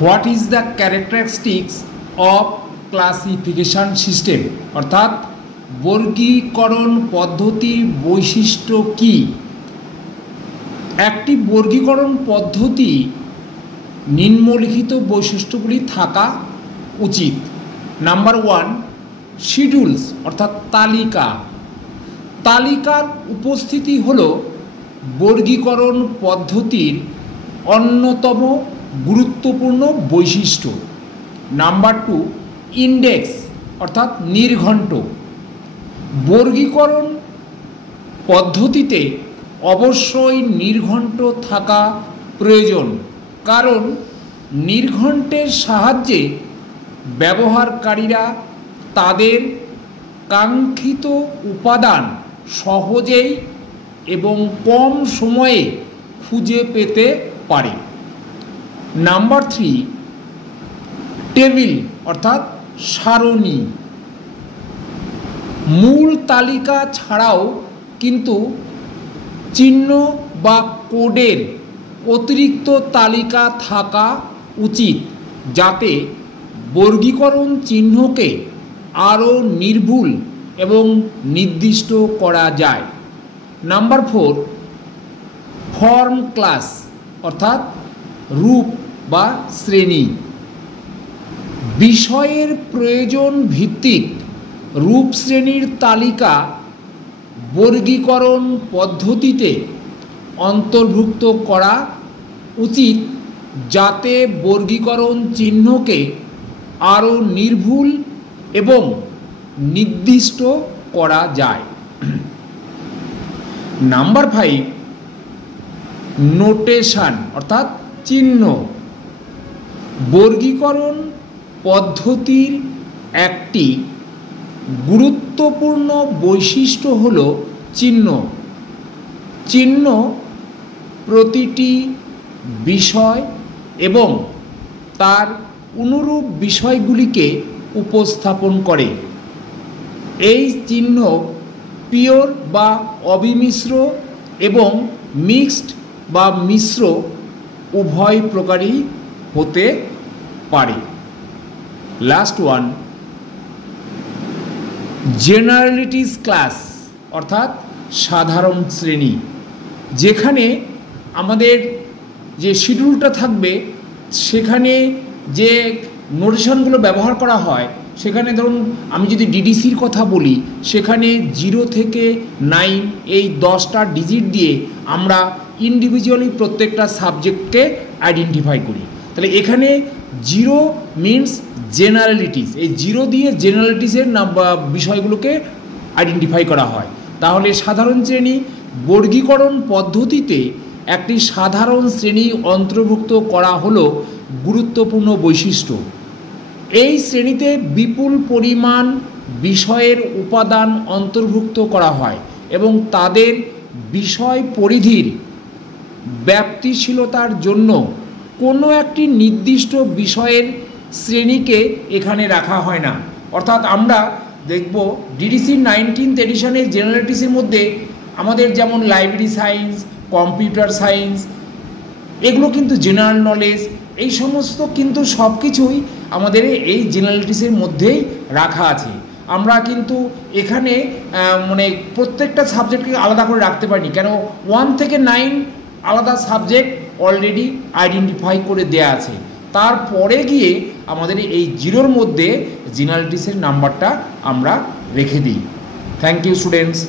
What is the characteristics of classification system, অর্থাৎ বর্গীকরণ পদ্ধতির বৈশিষ্ট্য কি? একটি বর্গীকরণ পদ্ধতি নিম্নলিখিত বৈশিষ্ট্যগুলি থাকা উচিত। নাম্বার 1, শিডিউলস অর্থাৎ তালিকা। তালিকার উপস্থিতি হল বর্গীকরণ পদ্ধতির অন্যতম গুরুত্বপূর্ণ বৈশিষ্ট্য। নাম্বার 2, ইন্ডেক্স অর্থাৎ নির্ঘণ্ট। বর্গীকরণ পদ্ধতিতে অবশ্যই নির্ঘণ্ট থাকা প্রয়োজন, কারণ নির্ঘণ্টের সাহায্যে ব্যবহারকারীরা তাদের কাঙ্ক্ষিত উপাদান সহজেই এবং কম সময়ে খুঁজে পেতে পারে। নাম্বার 3, টেবিল অর্থাৎ সারণী। মূল তালিকা ছাড়াও কিন্তু চিহ্ন বা কোডের অতিরিক্ত তালিকা থাকা উচিত, যাতে বর্গীকরণ চিহ্নকে আরও নির্ভুল এবং নির্দিষ্ট করা যায়। নাম্বার 4, ফর্ম ক্লাস অর্থাৎ রূপ বা শ্রেণী। বিষয়ের প্রয়োজন ভিত্তিক রূপ শ্রেণীর তালিকা বর্গীকরণ পদ্ধতিতে অন্তর্ভুক্ত করা উচিত, যাতে বর্গীকরণ চিহ্নকে আরও নির্ভুল এবং নির্দিষ্ট করা যায়। নাম্বার 5, নোটেশন অর্থাৎ চিহ্ন। বর্গীকরণ পদ্ধতির একটি গুরুত্বপূর্ণ বৈশিষ্ট্য হল চিহ্ন। চিহ্ন প্রতিটি বিষয় এবং তার অনুরূপ বিষয়গুলিকে উপস্থাপন করে। এই চিহ্ন পিওর বা অবিমিশ্র এবং মিক্সড বা মিশ্র উভয় প্রকারই হতে পারে। লাস্ট ওয়ান, জেনারেলিটিস ক্লাস অর্থাৎ সাধারণ শ্রেণী, যেখানে আমাদের যে শিডিউলটা থাকবে সেখানে যে নোটেশনগুলো ব্যবহার করা হয়, সেখানে ধরুন আমি যদি ডিডিসির কথা বলি, সেখানে 0 থেকে 9 এই 10টা ডিজিট দিয়ে আমরা ইন্ডিভিজুয়ালি প্রত্যেকটা সাবজেক্টকে আইডেন্টিফাই করি। তাহলে এখানে 0 মিনস জেনারেলিটিস, এই 0 দিয়ে জেনারেলিটিসের বিষয়গুলোকে আইডেন্টিফাই করা হয়। তাহলে সাধারণ শ্রেণী বর্গীকরণ পদ্ধতিতে একটি সাধারণ শ্রেণী অন্তর্ভুক্ত করা হলো গুরুত্বপূর্ণ বৈশিষ্ট্য। এই শ্রেণীতে বিপুল পরিমাণ বিষয়ের উপাদান অন্তর্ভুক্ত করা হয় এবং তাদের বিষয় পরিধির ব্যাপ্তিশীলতার জন্য কোনো একটি নির্দিষ্ট বিষয়ের শ্রেণীকে এখানে রাখা হয় না। অর্থাৎ আমরা দেখব ডিডিসি 19th এডিশনের জেনারেলিটিসের মধ্যে আমাদের যেমন লাইব্রেরি সায়েন্স, কম্পিউটার সায়েন্স, এগুলো কিন্তু জেনারেল নলেজ, এই সমস্ত কিন্তু সব কিছুই আমাদের এই জেনারেলিটিসের মধ্যেই রাখা আছে। আমরা কিন্তু এখানে মানে প্রত্যেকটা সাবজেক্টকে আলাদা করে রাখতে পারিনি, কেন 1 থেকে 9 আলাদা সাবজেক্ট অলরেডি আইডেন্টিফাই করে দেয়া আছে। তারপরে গিয়ে আমাদের এই 0-র মধ্যে জেনারেলিটিসের নাম্বারটা আমরা রেখে দিই। Thank you students.